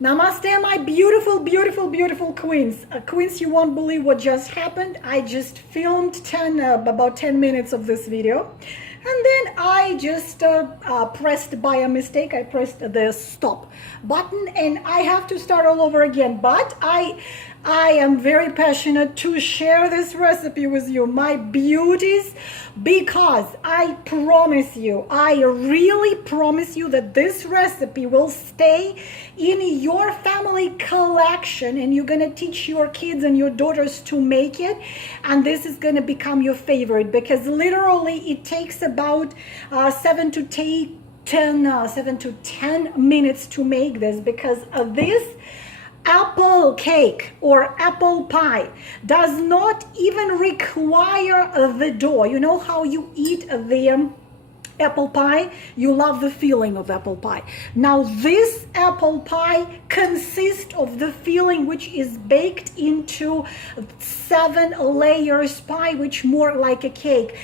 Namaste, my beautiful, beautiful, beautiful queens. Queens, you won't believe what just happened. I just filmed about 10 minutes of this video. And then I just pressed by a mistake. I pressed the stop button and I have to start all over again. But I am very passionate to share this recipe with you, my beauties, because I promise you, I really promise you that this recipe will stay in your family collection and you're gonna teach your kids and your daughters to make it, and this is gonna become your favorite because literally it takes about 7 to 10 minutes to make this, because this apple cake or apple pie does not even require the dough. You know how you eat the apple pie? You love the feeling of apple pie. Now this apple pie consists of the filling which is baked into 7 layers pie, which more like a cake.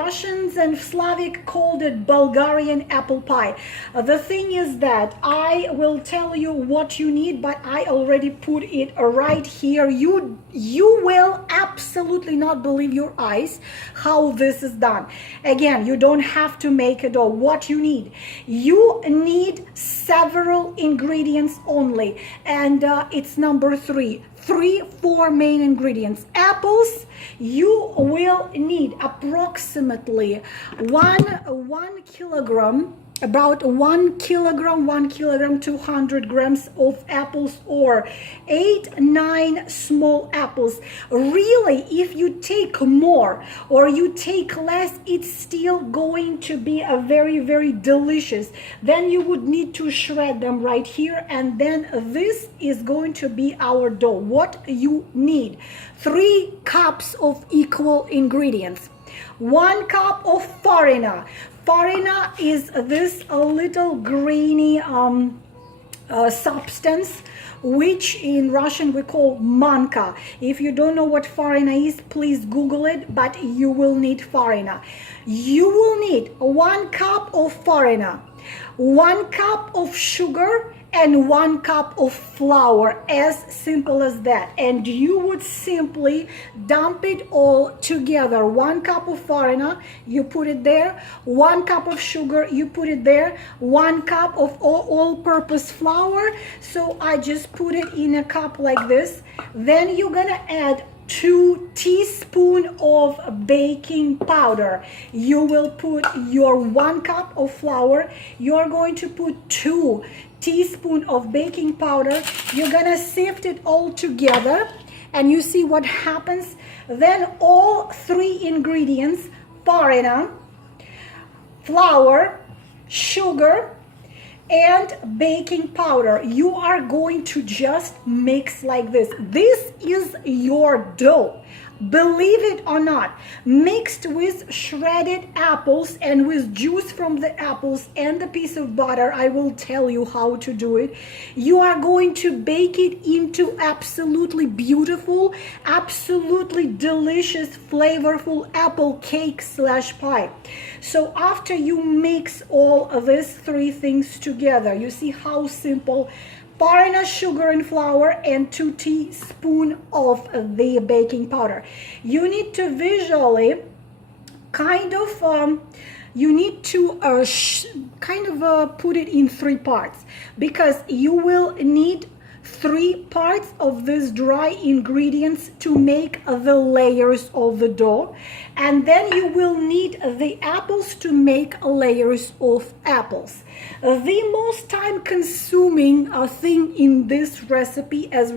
Russians and Slavic called it Bulgarian apple pie. The thing is that I will tell you what you need, but I already put it right here. You will absolutely not believe your eyes how this is done. Again, you don't have to make it all. What you need several ingredients only, and it's number 4 main ingredients. Apples, you will need approximately one kilogram, about 1 kilogram 200 grams of apples, or 8-9 small apples. Really, if you take more or you take less, it's still going to be a very delicious. Then you would need to shred them right here, and then this is going to be our dough. What you need: 3 cups of equal ingredients. 1 cup of farina. Farina is this little grainy substance, which in Russian we call manka. If you don't know what farina is, please Google it, but you will need farina. You will need 1 cup of farina, 1 cup of sugar, and 1 cup of flour. As simple as that. And you would simply dump it all together. 1 cup of farina, you put it there. 1 cup of sugar, you put it there. 1 cup of all-purpose flour. So I just put it in a cup like this. Then you're gonna add 2 teaspoons of baking powder. You will put your 1 cup of flour. You're going to put 2 teaspoons of baking powder. You're gonna sift it all together, and you see what happens. Then all 3 ingredients, farina, flour, sugar, and baking powder, you are going to just mix like this. This is your dough. Believe it or not, mixed with shredded apples and with juice from the apples and a piece of butter. I will tell you how to do it. You are going to bake it into absolutely beautiful, absolutely delicious, flavorful apple cake / pie. So after you mix all of these 3 things together, you see how simple. Farina, sugar, and flour, and 2 teaspoons of the baking powder. You need to visually kind of put it in 3 parts, because you will need 3 parts of these dry ingredients to make the layers of the dough, and then you will need the apples to make layers of apples. The most time consuming thing in this recipe, as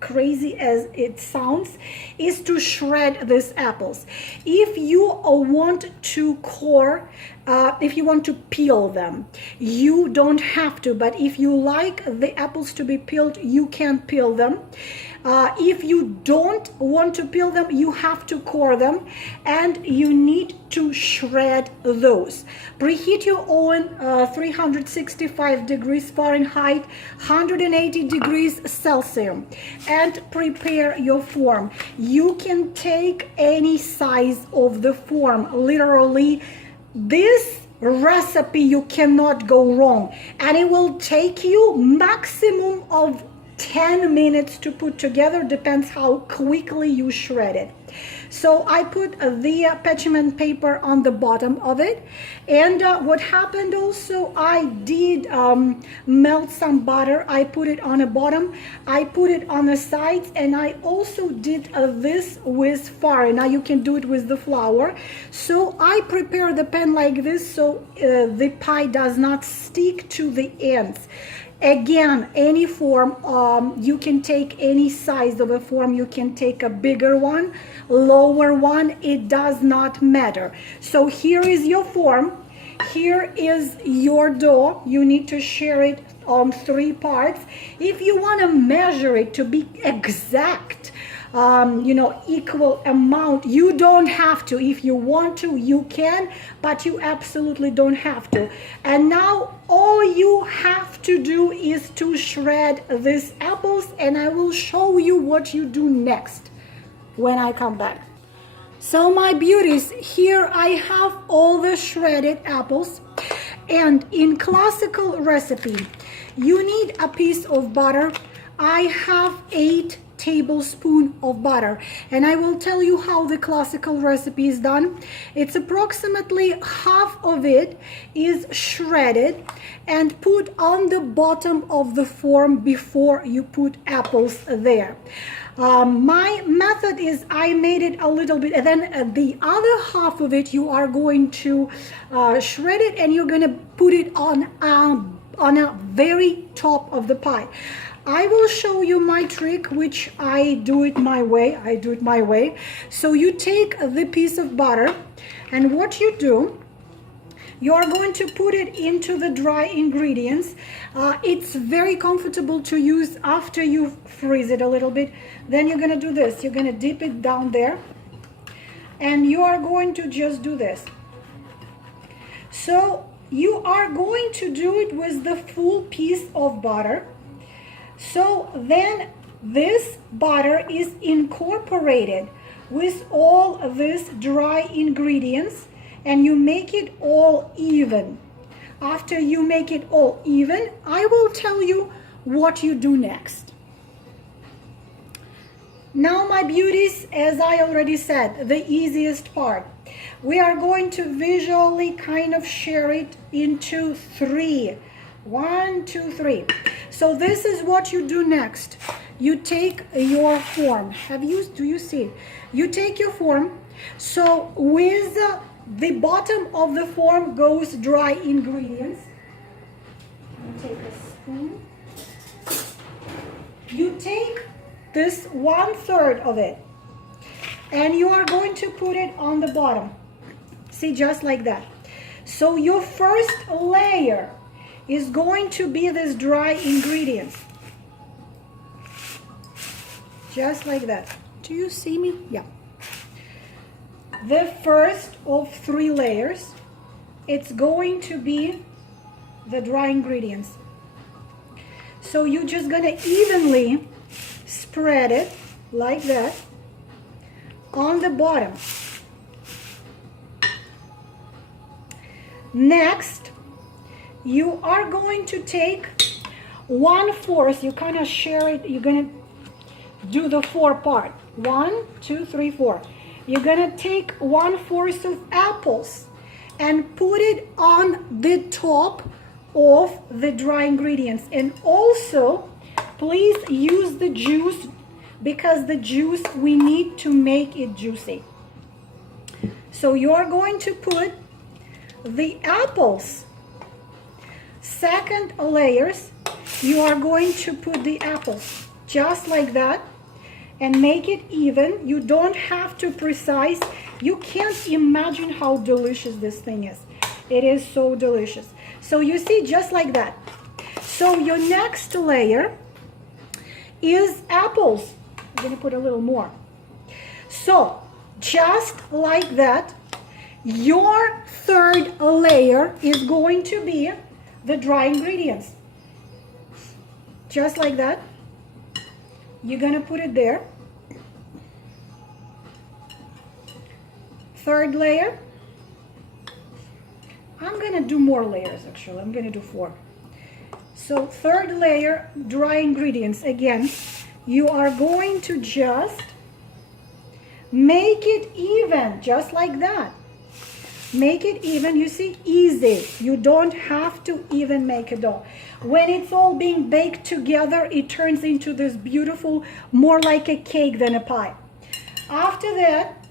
crazy as it sounds, is to shred these apples. If you want to if you want to peel them, you don't have to, but if you like the apples to be peeled, you can peel them. If you don't want to peel them, you have to core them, and you need to shred those. Preheat your oven 365 degrees Fahrenheit, 180 degrees Celsius, and prepare your form. You can take any size of the form. Literally, this recipe you cannot go wrong, and it will take you maximum of 10 minutes to put together, depends how quickly you shred it. So I put the parchment paper on the bottom of it, and what happened also, I did melt some butter. I put it on the bottom, I put it on the sides, and I also did this with farina. You can do it with the flour. So I prepare the pan like this, so the pie does not stick to the ends. Again, any form, you can take any size of a form. You can take a bigger one, lower one, it does not matter. So here is your form, here is your dough. You need to share it on 3 parts. If you want to measure it to be exact, equal amount, you don't have to. If you want to, you can, but you absolutely don't have to. And now all you have to do is to shred these apples, and I will show you what you do next when I come back. So my beauties, here I have all the shredded apples, and in classical recipe you need a piece of butter. I have 8 tablespoons of butter, and I will tell you how the classical recipe is done. It's approximately half of it is shredded and put on the bottom of the form before you put apples there. My method is I made it a little bit, and then the other half of it you are going to shred it, and you're going to put it on a very top of the pie. I will show you my trick, which I do it my way. So you take the piece of butter, and what you do, you are going to put it into the dry ingredients. It's very comfortable to use after you freeze it a little bit. Then you're going to do this. You're going to dip it down there, and you are going to just do this. So you are going to do it with the full piece of butter. So then this butter is incorporated with all of these dry ingredients, and you make it all even. After you make it all even, I will tell you what you do next. Now my beauties, as I already said, the easiest part. We are going to visually kind of share it into 3. 1, 2, 3. So this is what you do next. You take your form. Do you see it? You take your form. So with the bottom of the form goes dry ingredients. You take a spoon. You take this 1/3 of it, and you are going to put it on the bottom. See, just like that. So your first layer is going to be this dry ingredients. Just like that. Do you see me? Yeah. The first of 3 layers, it's going to be the dry ingredients. So you're just gonna evenly spread it like that on the bottom. Next, you are going to take 1/4. You kind of share it. You're gonna do the 4 part. 1, 2, 3, 4. You're gonna take 1/4 of apples and put it on the top of the dry ingredients. And also, please use the juice, because the juice we need to make it juicy. So you are going to put the apples. Second layers, you are going to put the apples just like that and make it even. You don't have to precise. You can't imagine how delicious this thing is. It is so delicious. So you see, just like that. So your next layer is apples. I'm going to put a little more. So just like that, your 3rd layer is going to be the dry ingredients. Just like that. You're going to put it there. 3rd layer. I'm gonna do more layers actually. I'm gonna do 4. So third layer, dry ingredients. Again, you are going to just make it even, just like that. Make it even, you see, easy. You don't have to even make a dough. When it's all being baked together, it turns into this beautiful, more like a cake than a pie. After that,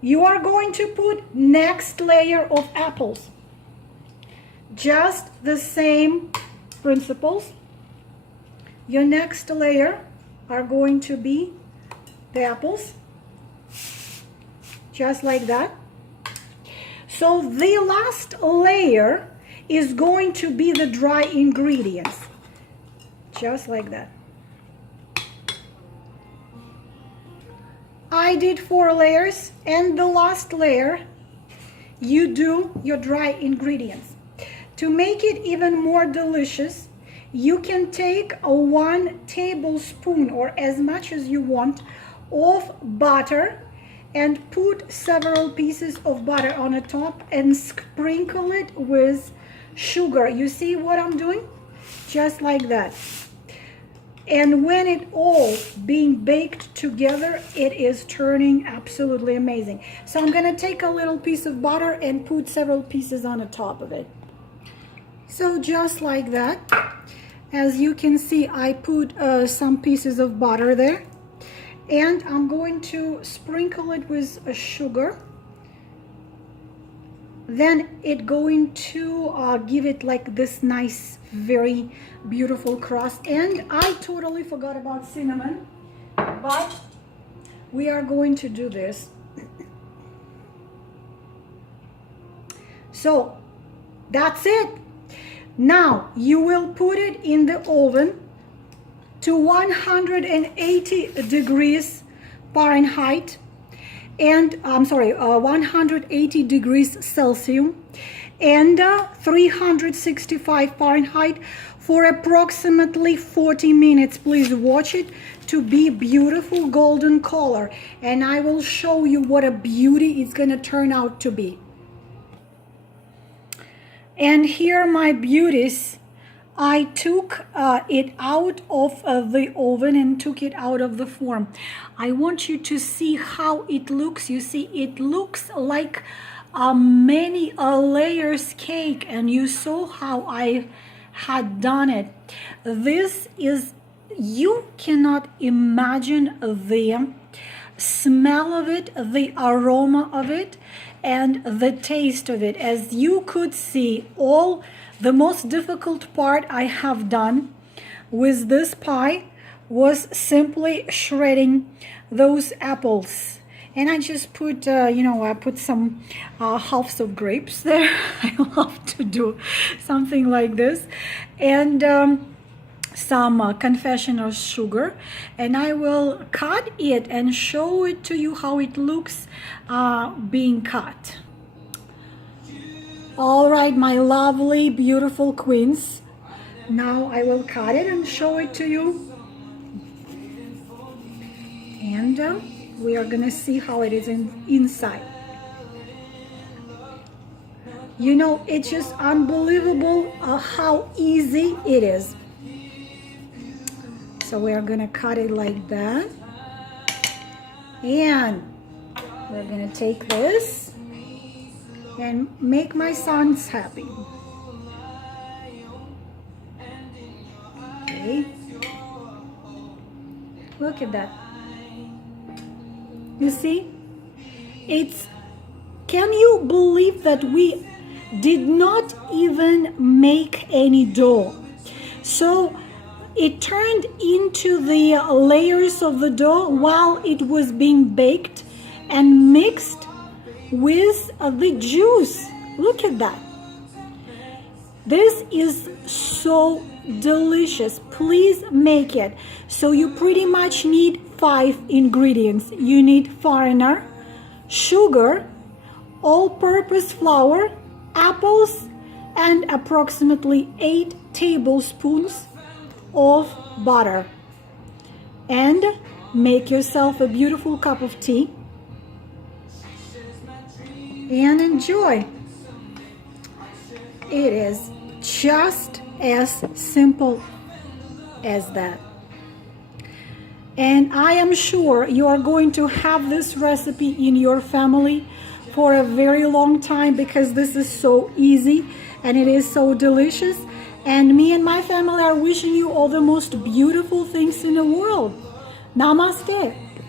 you are going to put next layer of apples. Just the same principles. Your next layer are going to be the apples. Just like that. So the last layer is going to be the dry ingredients. Just like that. I did 4 layers, and the last layer, you do your dry ingredients. To make it even more delicious, you can take a 1 tablespoon or as much as you want of butter and put several pieces of butter on the top and sprinkle it with sugar. You see what I'm doing? Just like that. And when it all being baked together, it is turning absolutely amazing. So I'm gonna take a little piece of butter and put several pieces on the top of it. So just like that. As you can see, I put some pieces of butter there. And I'm going to sprinkle it with sugar. Then it's going to give it like this nice, very beautiful crust. And I totally forgot about cinnamon, but we are going to do this. So that's it. Now you will put it in the oven to 180 degrees Fahrenheit and 180 degrees Celsius and 365 Fahrenheit for approximately 40 minutes. Please watch it to be beautiful golden color, and I will show you what a beauty it's gonna turn out to be. And here my beauties, I took it out of the oven and took it out of the form. I want you to see how it looks. You see, it looks like many layers cake, and you saw how I had done it. This is, you cannot imagine the smell of it, the aroma of it, and the taste of it. As you could see, all the most difficult part I have done with this pie was simply shredding those apples. And I just put, I put some halves of grapes there. I love to do something like this. And some confectioner sugar. And I will cut it and show it to you how it looks being cut. All right, my lovely, beautiful queens. Now I will cut it and show it to you. And we are gonna see how it is inside. You know, it's just unbelievable how easy it is. So we are gonna cut it like that. And we're gonna take this and make my sons happy. Okay. Look at that. You see? It's, can you believe that we did not even make any dough? So it turned into the layers of the dough while it was being baked and mixed with the juice. Look at that. This is so delicious. Please make it. So you pretty much need 5 ingredients. You need farina, sugar, all-purpose flour, apples, and approximately 8 tablespoons of butter. And make yourself a beautiful cup of tea and enjoy. it is just as simple as that. And I am sure you are going to have this recipe in your family for a very long time, because this is so easy and it is so delicious. And me and my family are wishing you all the most beautiful things in the world. Namaste.